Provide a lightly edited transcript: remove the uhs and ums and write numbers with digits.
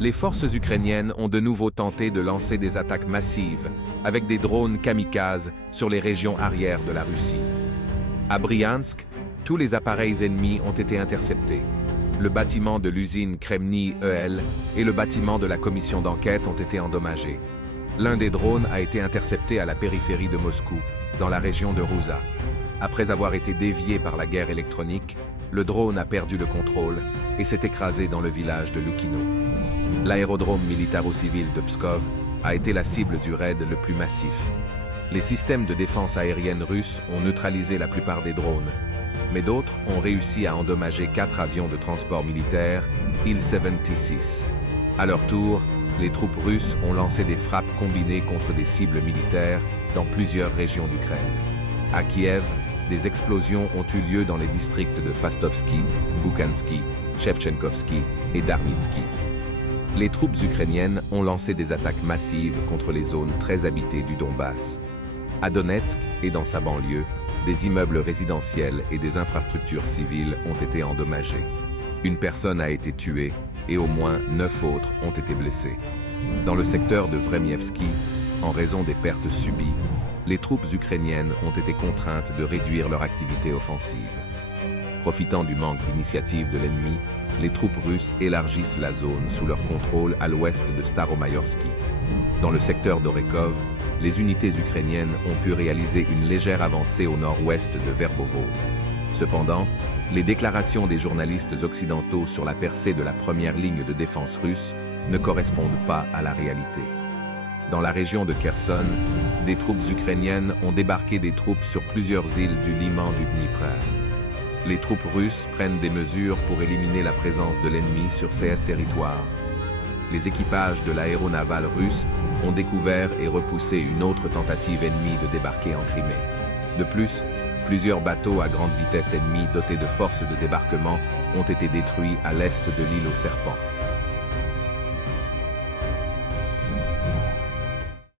Les forces ukrainiennes ont de nouveau tenté de lancer des attaques massives avec des drones kamikazes sur les régions arrières de la Russie. À Bryansk, tous les appareils ennemis ont été interceptés. Le bâtiment de l'usine Kremny EL et le bâtiment de la commission d'enquête ont été endommagés. L'un des drones a été intercepté à la périphérie de Moscou, dans la région de Ruza. Après avoir été dévié par la guerre électronique, le drone a perdu le contrôle et s'est écrasé dans le village de Lukino. L'aérodrome militaro-civil de Pskov a été la cible du raid le plus massif. Les systèmes de défense aérienne russes ont neutralisé la plupart des drones, mais d'autres ont réussi à endommager 4 avions de transport militaire Il-76. À leur tour, les troupes russes ont lancé des frappes combinées contre des cibles militaires dans plusieurs régions d'Ukraine. À Kiev, des explosions ont eu lieu dans les districts de Fastovski, Bukansky, Shevchenkovski et Darnitsky. Les troupes ukrainiennes ont lancé des attaques massives contre les zones très habitées du Donbass. À Donetsk et dans sa banlieue, des immeubles résidentiels et des infrastructures civiles ont été endommagés. Une personne a été tuée et au moins 9 autres ont été blessés. Dans le secteur de Vremievski, en raison des pertes subies, les troupes ukrainiennes ont été contraintes de réduire leur activité offensive. Profitant du manque d'initiative de l'ennemi, les troupes russes élargissent la zone sous leur contrôle à l'ouest de Staromayorsky. Dans le secteur d'Orekov, les unités ukrainiennes ont pu réaliser une légère avancée au nord-ouest de Verbovo. Cependant, les déclarations des journalistes occidentaux sur la percée de la première ligne de défense russe ne correspondent pas à la réalité. Dans la région de Kherson, des troupes ukrainiennes ont débarqué des troupes sur plusieurs îles du liman du Dnipro. Les troupes russes prennent des mesures pour éliminer la présence de l'ennemi sur ces territoires. Les équipages de l'aéronavale russe ont découvert et repoussé une autre tentative ennemie de débarquer en Crimée. De plus, plusieurs bateaux à grande vitesse ennemis dotés de forces de débarquement ont été détruits à l'est de l'île aux serpents.